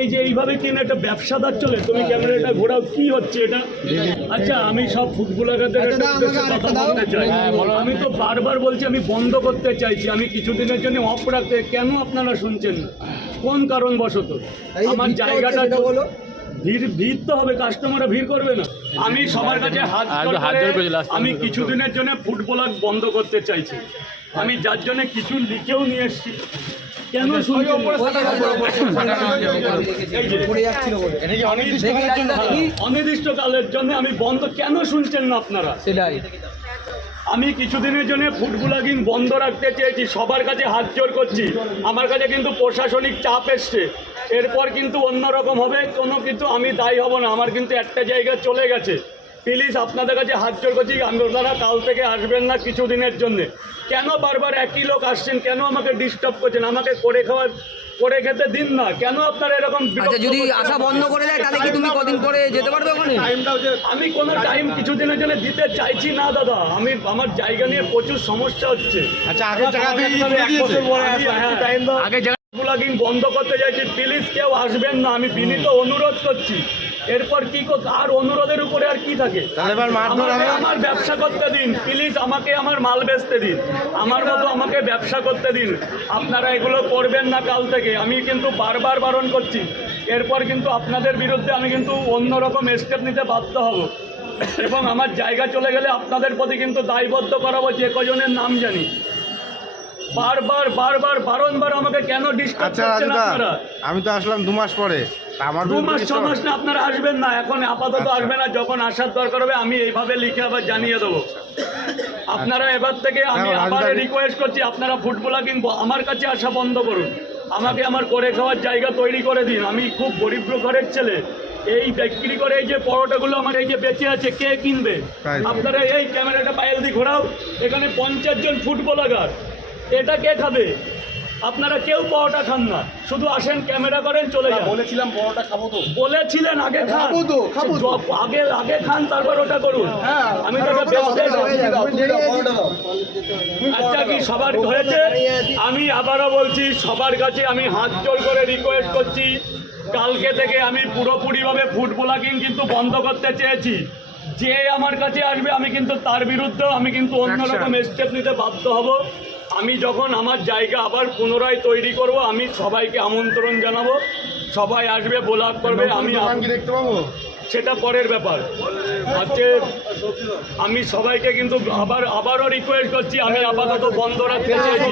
এই যে এইভাবে কি না একটা ব্যবসাদার চলে? তুমি ক্যামেরাটা ঘোরাও? কি হচ্ছে এটা? আচ্ছা আমি সব ফুটবলারদের একটা কথা বলতে চাই। আমি তো বারবার বলছি আমি বন্ধ করতে চাইছি। আমি কিছুদিনের জন্য অফ রাখতে কেন আপনারা শুনছেন না? কোন কারণবশত? আমার জায়গাটা বলো। ভিড় ভিড় তো হবে কাস্টমাররা ভিড় করবে না। আমি সবার কাছে হাত last আমি কিছুদিনের জন্য ফুটবলার বন্ধ করতে চাইছি। আমি যার জন্য কিছু লিখেও নিয়ে এসেছি। কেন শুনছেন অনির্দিষ্টকালের জন্য আমি বন্ধ কেন শুনছেন না আপনারা? সেটাই। আমি কিছুদিনের জন্য ফুড ব্লগিং বন্ধ রাখতে চেয়েছি সবার কাছে হাত জোর করছি। আমার কাছে কিন্তু প্রশাসনিক চাপ এসছে। এরপর কিন্তু অন্যরকম হবে কোনো কিন্তু আমি দায়ী হব না। আমার কিন্তু একটা জায়গায় চলে গেছে। প্লিজ আপনাদের কাছে হাত জোর করছি আপনারা কাল থেকে আসবেন না কিছুদিনের জন্য। কেন বারবার একই লোক আসছেন? কেন আমাকে ডিস্টার্ব করছেন? আমাকে করে খাওয়ার করে খেতে দিন না। কেন আপনারা এরকম আচ্ছা যদি? আসা বন্ধ করে দেয় তাহলে কি তুমি কদিন পরে যেতে পারবে ওখানে? আমি কোনো টাইম কিছু দিনের জন্য দিতে চাইছি না দাদা। আমি আমার জায়গা নিয়ে প্রচুর সমস্যা হচ্ছে। আচ্ছা আগের জায়গাতেই এক বছর পরে আসবে একটু টাইম দাও আগে ব্লগিং বন্ধ করতে চাইছি প্লিজ কেউ আসবেন না আমি বিনীত অনুরোধ করছি। এরপর কি আর অনুরোধের উপরে আর কি থাকে? আমার ব্যবসা করতে দিন প্লিজ আমাকে আমার মাল বেচতে দিন। আমার মতো আমাকে ব্যবসা করতে দিন। আপনারা এগুলো করবেন না কাল থেকে। আমি কিন্তু বারবার বারণ করছি। এরপর কিন্তু আপনাদের বিরুদ্ধে আমি কিন্তু অন্যরকম স্টেপ নিতে বাধ্য হব। এবং আমার জায়গা চলে গেলে আপনাদের প্রতি কিন্তু দায়বদ্ধ করাবো যে কজনের নাম জানি। বারবার বারবার বারংবার আমাকে কেন ডিস্টার্ব আচ্ছা করছেন রাজুদা আপনারা? আমি তো আসলাম দু মাস পরে। তা আমার দু মাস কিছু ছ মাস না আপনারা আসবেন না। এখন আপাতত আচ্ছা। আসবে না। যখন আসার দরকার হবে আমি এইভাবে লিখে আবার জানিয়ে দেবো। আপনারা এবার থেকে আমি হ্যাঁ, আবার রাজধানী- রিকোয়েস্ট করছি আপনারা ফুটবলার কিংবা আমার কাছে আসা বন্ধ করুন। আমাকে আমার করে খাওয়ার জায়গা তৈরি করে দিন। আমি খুব গরিব ঘরের ছেলে। এই বিক্রি করে এই যে পরোটাগুলো আমার এই যে বেঁচে আছে কে কিনবে? তাই। আপনারা এই ক্যামেরাটা পায়েল দিয়ে ঘোরাও। এখানে পঞ্চাশ জন ফুটবলার এটা কে খাবে? আপনারা কেউ পরোটা খান না। শুধু আসেন ক্যামেরা করেন চলে যান। বলেছিলাম বড়টা খাব তো। বলেছিলেন আগে খান। খাব তো, খাব তো। আগে আগে খান তারপর ওটা করুন। আমি তো আচ্ছা কি সবার হয়েছে আমি আবারও বলছি সবার কাছে আমি হাত জোর করে রিকোয়েস্ট করছি। কালকে থেকে আমি পুরোপুরিভাবে ফুটবলাকিং কিন্তু বন্ধ করতে চেয়েছি। যে আমার কাছে আসবে আমি কিন্তু তার বিরুদ্ধেও আমি কিন্তু অন্যরকম স্টেপ নিতে বাধ্য হব। আমি যখন আমার জায়গা আবার পুনরায় তৈরি করব আমি সবাইকে আমন্ত্রণ জানাব। সবাই আসবে বোলাপ করবে আমি দেখতে পাবো? সেটা পরের ব্যাপার। আজকে আমি সবাইকে কিন্তু আবার আবারও রিকোয়েস্ট করছি আমি আপাতত বন্ধ রাখতে চাইছি।